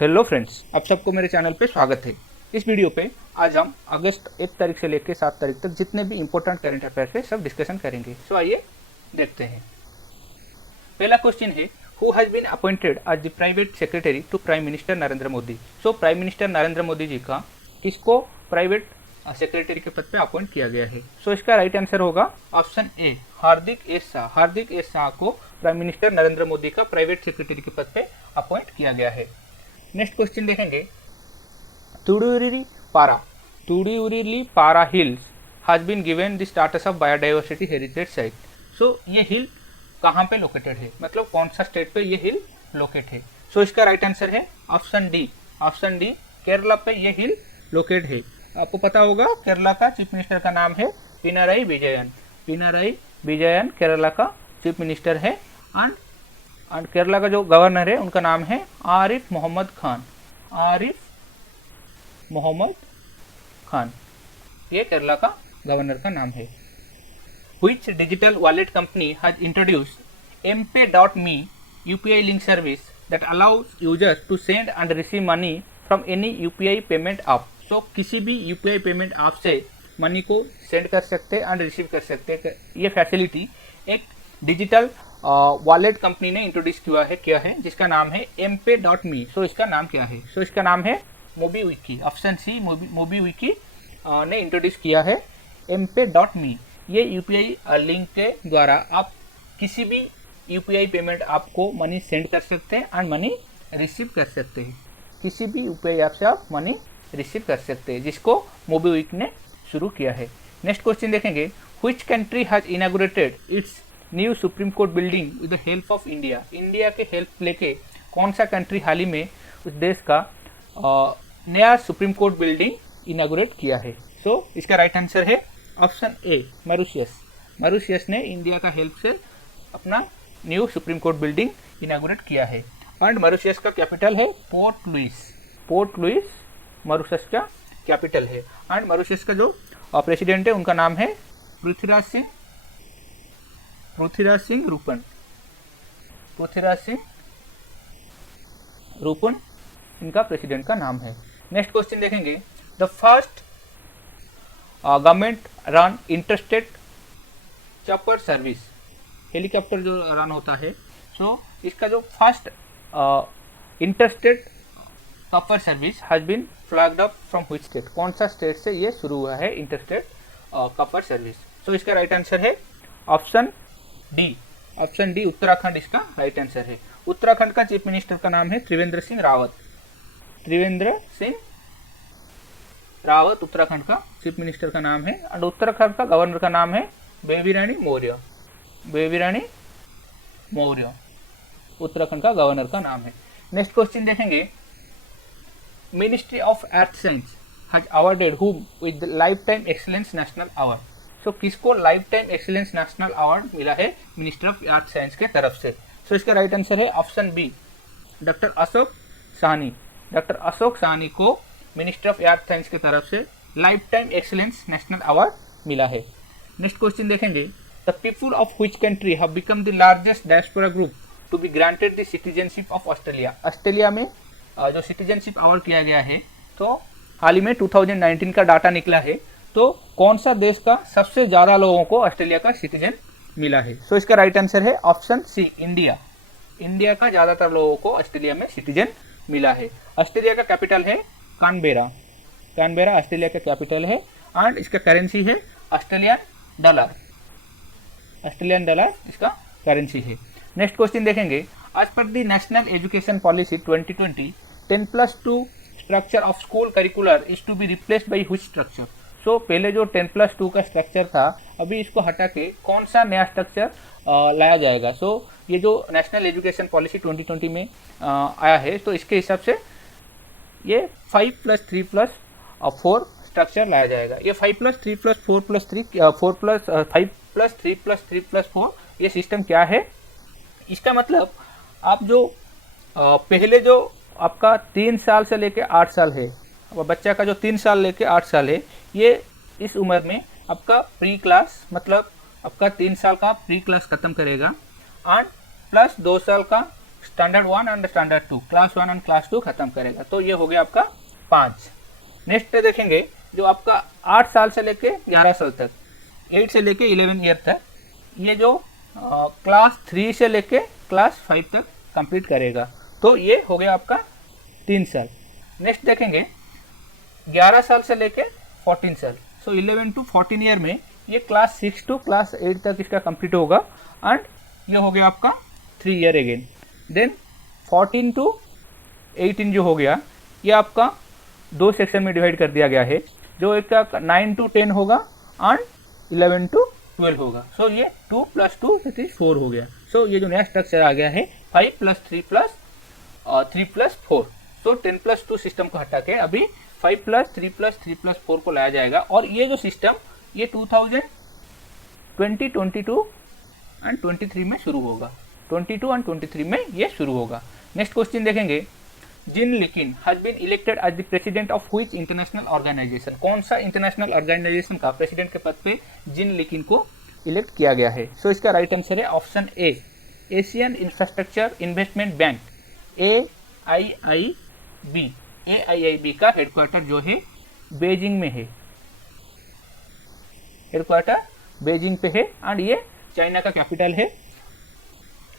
Hello friends, आप सबको मेरे चैनल पे स्वागत है। इस वीडियो पे आज हम अगस्त 1 तारीख से लेकर 7 तारीख तक जितने भी इंपॉर्टेंट करंट अफेयर्स है सब डिस्कशन करेंगे। सो आइए देखते हैं। पहला क्वेश्चन है, who has been appointed as the private secretary to prime minister Narendra Modi. So prime minister Narendra Modi ji का किसको प्राइवेट सेक्रेटरी के पद पे अपॉइंट किया गया है। सो इसका राइट आंसर होगा option A, Hardik S Shah. Hardik S Shah को प्राइम मिनिस्टर नरेंद्र मोदी का प्राइवेट सेक्रेटरी के पद पे अपॉइंट किया गया है। नेक्स्ट क्वेश्चन देखेंगे, Tudurili Para hills has been given the status of biodiversity heritage site. So ये हिल कहाँ पे लोकेटेड है, मतलब कौन सा स्टेट पे ये हिल लोकेट है। सो इसका राइट आंसर है option D. Option D, Kerala पे ये हिल लोकेट है। आपको पता होगा केरला का चीफ मिनिस्टर का नाम है पिनाराई विजयन। पिनाराई विजयन केरला का चीफ मिनिस्टर है एंड केरला का जो गवर्नर है उनका नाम है आरिफ मोहम्मद खान। आरिफ मोहम्मद खान, ये केरला का गवर्नर का नाम है। Which digital wallet company has introduced mpay.me UPI link service that allows users to send and receive money from any UPI payment app? So किसी भी UPI पेमेंट ऐप से मनी को सेंड कर सकते हैं एंड रिसीव कर सकते हैं। ये फैसिलिटी एक डिजिटल वॉलेट कंपनी ने इंट्रोड्यूस किया है जिसका नाम है mpay.me। सो इसका नाम क्या है? सो इसका नाम है मोबीविकी। ऑप्शन सी, मोबीविकी ने इंट्रोड्यूस किया है mpay.me। ये यूपीआई लिंक के द्वारा आप किसी भी यूपीआई पेमेंट आपको मनी सेंड कर सकते हैं एंड मनी रिसीव कर सकते हैं। किसी भी यूपीआई ऐप से आप मनी रिसीव कर सकते हैं, जिसको मोबीविक ने शुरू किया है। नेक्स्ट क्वेश्चन देखेंगे, which country has inaugurated it's new supreme court building with the help of India. India के हेल्प लेके कौन सा कंट्री हाल ही में उस देश का नया सुप्रीम कोर्ट बिल्डिंग इनॉग्रेट किया है। सो इसका राइट आंसर है ऑप्शन ए, मॉरिशस। मॉरिशस ने इंडिया का हेल्प से अपना new supreme court building inaugurate किया है एंड मॉरिशस का कैपिटल है Port Louis. Port Louis Mauritius का कैपिटल है एंड मॉरिशस का जो प्रेसिडेंट है उनका नाम है पृथ्वीराज सिंह रूपन। पृथ्वीराज सिंह रूपन इनका प्रेसिडेंट का नाम है। नेक्स्ट क्वेश्चन देखेंगे, the first government run interstate chopper service. Helicopter जो रन होता है, सो इसका जो first interstate chopper service has been flagged up from which state. कौन सा स्टेट से ये शुरू हुआ है इंटरस्टेट चॉपर सर्विस। सो इसका राइट आंसर है option D. Option D, Uttarakhand इसका राइट आंसर है। उत्तराखंड का चीफ मिनिस्टर का नाम है त्रिवेंद्र सिंह रावत। त्रिवेंद्र सिंह रावत उत्तराखंड का चीफ मिनिस्टर का नाम है और उत्तराखंड का गवर्नर का नाम है बेबी रानी मौर्य। बेबी रानी मौर्य उत्तराखंड का गवर्नर का नाम है। नेक्स्ट क्वेश्चन देखेंगे, ministry of earth science has awarded whom with life time excellence national award. So किसको life time excellence national award मिला है मिनिस्टर ऑफ अर्थ साइंस के तरफ से। सो इसका राइट आंसर है option B, doctor Ashok Sahni. Doctor Ashok Sahni को मिनिस्टर ऑफ अर्थ साइंस की तरफ से life time excellence national award मिला है। नेक्स्ट क्वेश्चन देखेंगे, the people of which country have become the largest diaspora group to be granted the citizenship of Australia. Australia में जो citizenship award किया गया है, तो हाल ही में 2019 का डाटा निकला है, तो कौन सा देश का सबसे ज्यादा लोगों को ऑस्ट्रेलिया का सिटीजन मिला है। सो इसका राइट आंसर है ऑप्शन सी, इंडिया। इंडिया का ज्यादातर लोगों को ऑस्ट्रेलिया में सिटीजन मिला है। ऑस्ट्रेलिया का कैपिटल है कैनबेरा। कैनबेरा ऑस्ट्रेलिया का कैपिटल है एंड इसका करेंसी है ऑस्ट्रेलियन डॉलर। ऑस्ट्रेलियन डॉलर इसका करेंसी है। नेक्स्ट क्वेश्चन देखेंगे, as per the national education policy 2020 10+2 structure of school curricular is to be replaced by which structure. So पहले जो 10+2 का स्ट्रक्चर था, अभी इसको हटा के कौन सा नया स्ट्रक्चर लाया जाएगा। सो ये जो नेशनल एजुकेशन पॉलिसी 2020 में आया है, तो इसके हिसाब से ये 5+3+4 स्ट्रक्चर लाया जाएगा। ये 5+3+4+3 ये सिस्टम क्या है, इसका मतलब आप जो पहले जो आपका 3 साल से लेके 8 साल है, बच्चा का जो 3 साल लेके 8 साल है, ये इस उम्र में आपका प्री क्लास, मतलब आपका 3 साल का प्री क्लास खत्म करेगा एंड प्लस 2 साल का standard 1 and standard 2, class 1 and class 2 खत्म करेगा। तो ये हो गया आपका 5। नेक्स्ट देखेंगे जो आपका 8 साल से लेके 11 साल तक, 8 से लेके 11 ईयर तक, ये जो क्लास 3 से लेके क्लास 5 तक कंप्लीट करेगा। तो ये हो गया आपका 3 साल। नेक्स्ट देखेंगे 11 साल से लेके 14 साल, सो 11 टू 14 ईयर में ये क्लास 6 टू क्लास 8 तक इसका कंप्लीट होगा एंड ये हो गया आपका 3 ईयर अगेन। देन 14 टू 18 जो हो गया ये आपका 2 सेक्शन में डिवाइड कर दिया गया है, जो एक का 9 टू 10 होगा एंड 11 टू 12 होगा। सो ये 2 + 2 दैट इज 4 हो गया। सो ये जो नया स्ट्रक्चर आ गया है 5 + 3 + 4, सो 10 + 2 सिस्टम को हटा के अभी 5 + 3 + 3 + 4 को लाया जाएगा। और ये जो सिस्टम ये 2020, 22 एंड 23 में शुरू होगा, 22 एंड 23 में ये शुरू होगा। नेक्स्ट क्वेश्चन देखेंगे, Jin Liqun has been elected as the president of which international organisation, कौन सा इंटरनेशनल ऑर्गेनाइजेशन का प्रेसिडेंट के पद पे जिन लिकिन को इलेक्ट किया गया है। सो इसका राइट आंसर है ऑप्शन ए, Asian infrastructure investment bank, AIIB। AIIB का हेडक्वार्टर जो है बेजिंग में है, हेडक्वार्टर बेजिंग पे है एंड ये चाइना का कैपिटल है।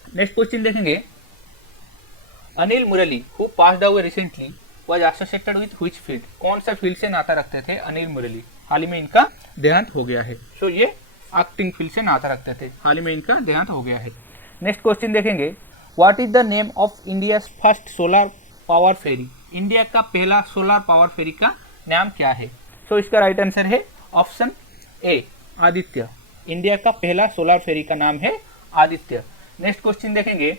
नेक्स्ट क्वेश्चन देखेंगे, Anil Murali who passed away recently was associated with which field, कौन सा फील्ड से नाता रखते थे अनिल मुरली, हाल ही में इनका देहांत हो गया है। सो ये एक्टिंग फील्ड से नाता रखते थे, हाल ही में इनका देहांत हो गया है। नेक्स्ट क्वेश्चन देखेंगे, what is the name of India first solar power ferry, India का पहला सोलर पावर फेरी का नाम क्या है। सो इसका राइट आंसर है ऑप्शन ए, आदित्य। इंडिया का पहला सोलर फेरी का नाम है आदित्य। नेक्स्ट क्वेश्चन देखेंगे,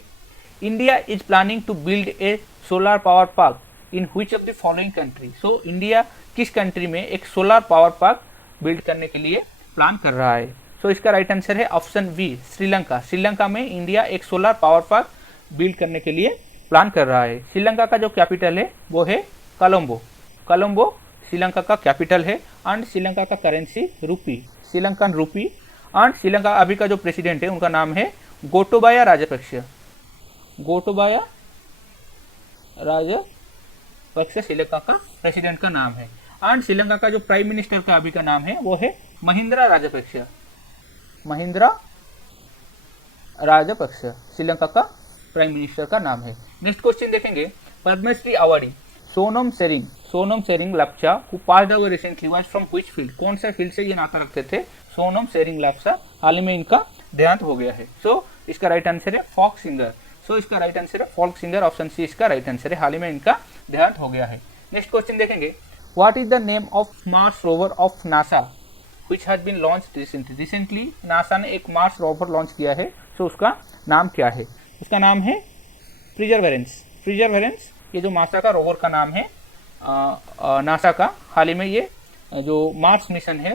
India is planning to build a solar power park in which of the following country. So India किस कंट्री में एक सोलर पावर पार्क बिल्ड करने के लिए प्लान कर रहा है। सो इसका राइट आंसर है ऑप्शन बी, श्रीलंका। श्रीलंका में इंडिया एक सोलर पावर पार्क बिल्ड करने के लिए प्लान कर रहा है। श्रीलंका का जो कैपिटल है वो है कोलंबो। कोलंबो श्रीलंका का कैपिटल है एंड श्रीलंका का करेंसी रूपी, श्रीलंकन रूपी। एंड श्रीलंका अभी का जो प्रेसिडेंट है उनका नाम है गोटाबाया राजपक्ष। गोटाबाया राजपक्ष श्रीलंका का प्रेसिडेंट का नाम है। एंड श्रीलंका का जो प्राइम मिनिस्टर का अभी का नाम है वो है महिंद्रा राजपक्ष। महिंद्रा राजपक्ष श्रीलंका का प्राइम मिनिस्टर का नाम है। नेक्स्ट क्वेश्चन देखेंगे, Padmashri awardee Sonam Tsering Lepcha who passed away recently was from which field, कौन सा फील्ड से ये नाता रखते थे सोनम सेरिंग लप्चा, हाल ही में इनका देहांत हो गया है। सो इसका राइट आंसर है फोक सिंगर। सो इसका राइट आंसर है फोक सिंगर, ऑप्शन सी इसका राइट आंसर है, हाल ही में इनका देहांत हो गया है। नेक्स्ट क्वेश्चन देखेंगे, what is the name of Mars rover of NASA which has been launched recently. Recently NASA ने एक मार्स रोवर लॉन्च किया है, सो उसका नाम क्या है। उसका नाम है प्रिजर्वेरेंस। ये जो नासा का रोवर का नाम है, नासा का हाल ही में ये जो मार्स मिशन है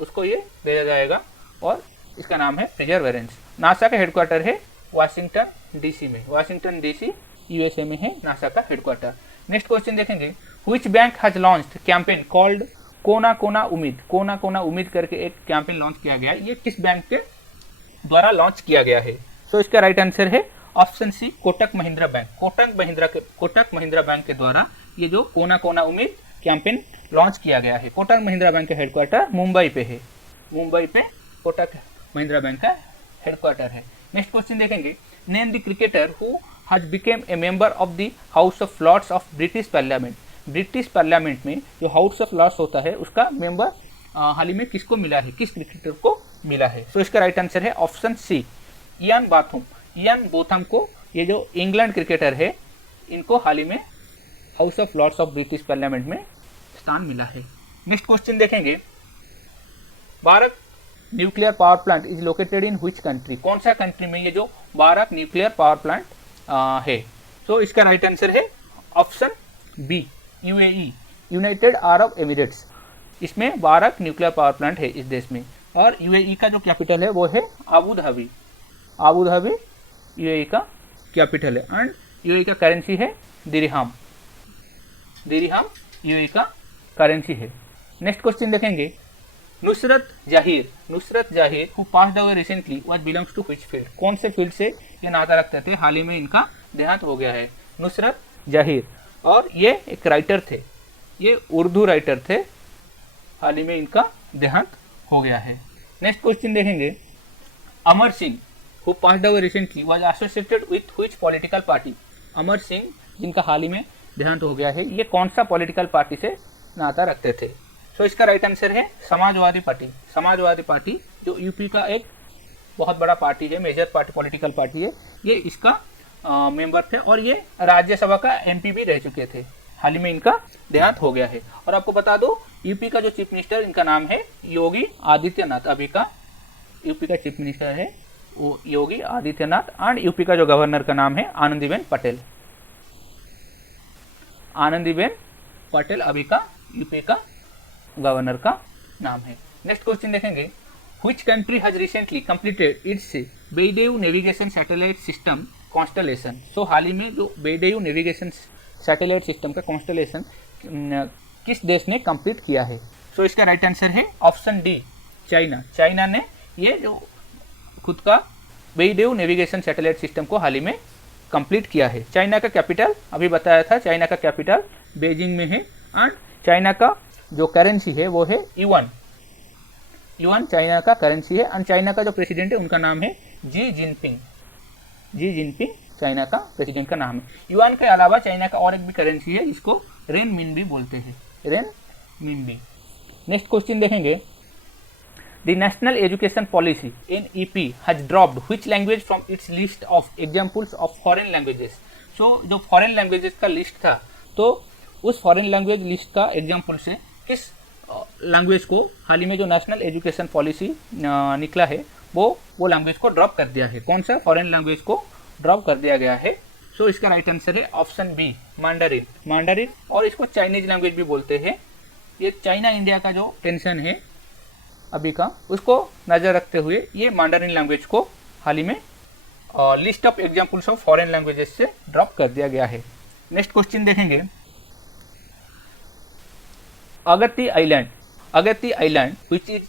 उसको ये भेजा जाएगा और इसका नाम है प्रिजर्वेरेंस। नासा का हेडक्वार्टर है वाशिंगटन डीसी में, वाशिंगटन डीसी यूएसए में है नासा का हेडक्वार्टर। नेक्स्ट क्वेश्चन देखेंगे, which bank has launched campaign called कोना कोना उम्मीद। कोना कोना उम्मीद करके एक कैंपेन लॉन्च किया गया है, ये किस बैंक के द्वारा लॉन्च किया गया है। सो इसका राइट आंसर है option C, Kotak Mahindra bank. Kotak Mahindra bank के द्वारा ये जो कोना कोना उम्मीद कैंपेन लॉन्च किया गया है। कोटक महिंद्रा बैंक का हेडक्वार्टर मुंबई पे है, मुंबई पे कोटक महिंद्रा बैंक का हेडक्वार्टर है। नेक्स्ट क्वेश्चन देखेंगे, name the cricketer who has become a member of the House of Lords of British parliament. British parliament में जो हाउस ऑफ लॉर्ड्स होता है उसका मेंबर हाल ही में किसको मिला है, किस क्रिकेटर को मिला है। सो इसका राइट आंसर है ऑप्शन सी, इयान बोथम को, ये जो इंग्लैंड क्रिकेटर है इनको हाल ही में House of Lords of British parliament में स्थान मिला है। नेक्स्ट क्वेश्चन देखेंगे, Bharat nuclear power plant is located in which country. कौन सा कंट्री में ये जो भारत न्यूक्लियर पावर प्लांट है। सो इसका राइट आंसर है option B, UAE, United Arab Emirates. इसमें भारत न्यूक्लियर पावर प्लांट है इस देश में। और यूएई का जो कैपिटल है वो है Abu Dhabi. Abu Dhabi UAE का कैपिटल है एंड यूएई का करेंसी है दिरहम। दिरहम यूएई का करेंसी है। नेक्स्ट क्वेश्चन देखेंगे, Nusrat Zaheer who passed away recently what belongs to which field. कौन से फील्ड से ये नाता रखते थे, हाल ही में इनका देहांत हो गया है, नुसरत जहीर। और ये एक राइटर थे, ये उर्दू राइटर थे, हाल ही में इनका देहांत हो गया है। नेक्स्ट क्वेश्चन देखेंगे, Amar Singh who passed away recently was associated with which political party. Amar Singh जिनका हाल ही में देहांत हो गया है, ये कौन सा पॉलिटिकल पार्टी से नाता रखते थे। सो इसका राइट आंसर है समाजवादी पार्टी। समाजवादी पार्टी जो यूपी का एक बहुत बड़ा पार्टी है, मेजर पार्टी, पॉलिटिकल पार्टी है, ये इसका मेंबर थे और ये राज्यसभा का एमपी भी रह चुके थे। हाल ही में इनका देहांत हो गया है। और आपको बता दो, यूपी का जो चीफ मिनिस्टर इनका नाम है योगी आदित्यनाथ। अभी का यूपी का चीफ मिनिस्टर है वो योगी आदित्यनाथ, एंड यूपी का जो गवर्नर का नाम है आनंदीबेन पटेल। आनंदीबेन पटेल अभी का यूपी का गवर्नर का नाम है। नेक्स्ट क्वेश्चन देखेंगे, which country has recently completed its BeiDou navigation satellite system constellation. So हाल ही में जो बेइडेउ नेविगेशन सैटेलाइट सिस्टम का कॉन्स्टलेशन किस देश ने कंप्लीट किया है। सो इसका राइट आंसर है ऑप्शन डी, चाइना। चाइना ने ये जो खुद का बेइडेउ नेविगेशन सैटेलाइट सिस्टम को हाल ही में कंप्लीट किया है। चाइना का कैपिटल अभी बताया था, चाइना का कैपिटल बेजिंग में है, एंड चाइना का जो करेंसी है वो है युआन। युआन चाइना का करेंसी है, एंड चाइना का जो प्रेसिडेंट है उनका नाम है Xi Jinping. Xi Jinping China का प्रेसिडेंट का नाम है। युआन के अलावा चाइना का और एक भी करेंसी है, जिसको रेन मिनबी बोलते हैं, रेन मिनबी। नेक्स्ट क्वेश्चन देखेंगे, the national education policy NEP has dropped which language from its list of examples of foreign languages. So जो फॉरेन लैंग्वेजेस का लिस्ट था, तो उस फॉरेन लैंग्वेज लिस्ट का एग्जाम्पल से किस लैंग्वेज को हाल ही में जो नेशनल एजुकेशन पॉलिसी निकला है वो लैंग्वेज को ड्रॉप कर दिया है। कौन सा फॉरेन लैंग्वेज को ड्रॉप कर दिया गया है। सो इसका राइट आंसर है ऑप्शन बी, मैंडरिन। मैंडरिन, और इसको चाइनीज लैंग्वेज भी बोलते हैं। ये चाइना इंडिया का जो टेंशन है अभी का, उसको नजर रखते हुए ये मैंडरिन लैंग्वेज को हाल ही में list of examples of foreign languages से ड्रॉप कर दिया गया है। नेक्स्ट क्वेश्चन देखेंगे, Agatti island which is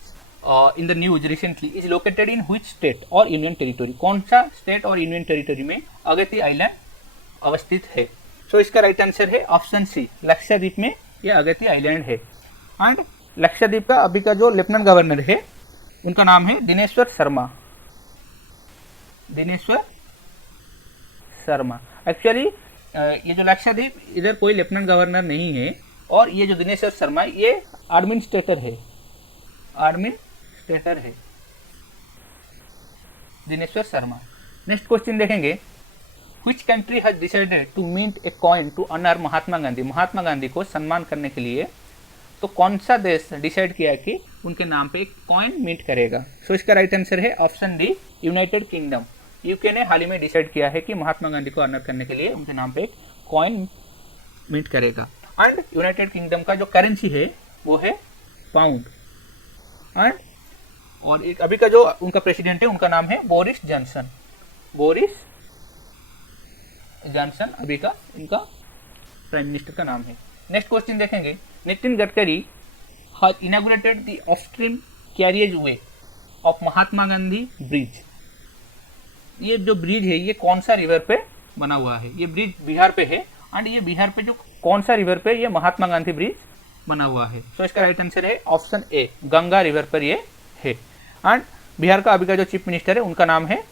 in the news recently is located in which state और यूनियन टेरिटरी। कौन सा स्टेट और यूनियन टेरिटरी में अगत्ती आइलैंड अवस्थित है। सो इसका राइट आंसर है ऑप्शन सी, लक्षद्वीप में यह अगत्ती आइलैंड है। एंड लक्षद्वीप का अभी का जो लेफ्टिनेंट गवर्नर है उनका नाम है दिनेश्वर शर्मा। दिनेश्वर शर्मा। एक्चुअली ये जो लक्षद्वीप, इधर कोई लेफ्टिनेंट गवर्नर नहीं है, और ये जो दिनेश्वर शर्मा ये एडमिनिस्ट्रेटर है, एडमिनिस्ट्रेटर है दिनेश्वर शर्मा। नेक्स्ट क्वेश्चन देखेंगे, which country has decided to mint a coin to honour Mahatma Gandhi. Mahatma Gandhi को सम्मान करने के लिए तो कौन सा देश डिसाइड किया कि उनके नाम पे एक कॉइन मिंट करेगा। सो इसका राइट आंसर है option D, United kingdom. UK ने हाल ही में डिसाइड किया है कि महात्मा गांधी को ऑनर करने के लिए उनके नाम पे एक कॉइन मिंट करेगा। एंड यूनाइटेड किंगडम का जो करेंसी है वो है पाउंड। एंड और एक अभी का जो उनका प्रेसिडेंट है उनका नाम है बोरिस जॉनसन। बोरिस जॉनसन अभी का इनका प्राइम मिनिस्टर का नाम है। नेक्स्ट क्वेश्चन देखेंगे, Nitin Gadkari has inaugurated the of-stream carriage way of Mahatma Gandhi bridge. ये जो ब्रिज है ये कौन सा रिवर पे बना हुआ है। ये ब्रिज बिहार पे है, एंड ये बिहार पे जो कौन सा रिवर पे ये महात्मा गांधी ब्रिज बना हुआ है। तो इसका राइट आंसर है ऑप्शन ए, गंगा रिवर पर ये है। एंड बिहार का अभी का जो चीफ मिनिस्टर है उनका नाम है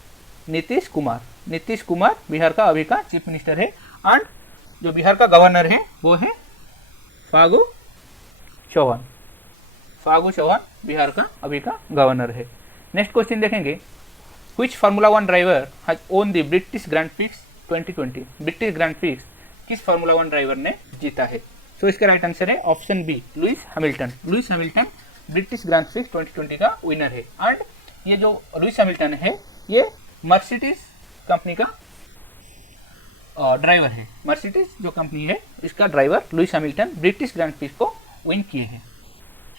नीतीश कुमार। नीतीश कुमार बिहार का अभी का चीफ मिनिस्टर है। एंड जो बिहार का गवर्नर है वो है फागू चौहान। फागू चौहान बिहार का अभी का गवर्नर है। नेक्स्ट क्वेश्चन देखेंगे, which formula 1 driver has won the British Grand Prix 2020। British Grand Prix किस फार्मूला 1 ड्राइवर ने जीता है। तो इसका राइट आंसर है option B, Lewis Hamilton. Lewis Hamilton British Grand Prix 2020 का विनर है। एंड ये जो लुइस हैमिल्टन है ये मर्सिडीज कंपनी का ड्राइवर है। मर्सिडीज जो कंपनी है इसका driver Louis Hamilton British Grand prix को विन किए हैं।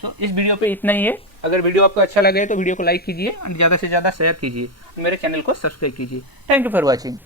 सो इस वीडियो पे इतना ही है। अगर वीडियो आपको अच्छा लगे तो वीडियो को लाइक कीजिए और ज़्यादा से ज़्यादा शेयर कीजिए। मेरे चैनल को सब्सक्राइब कीजिए। Thank you for watching.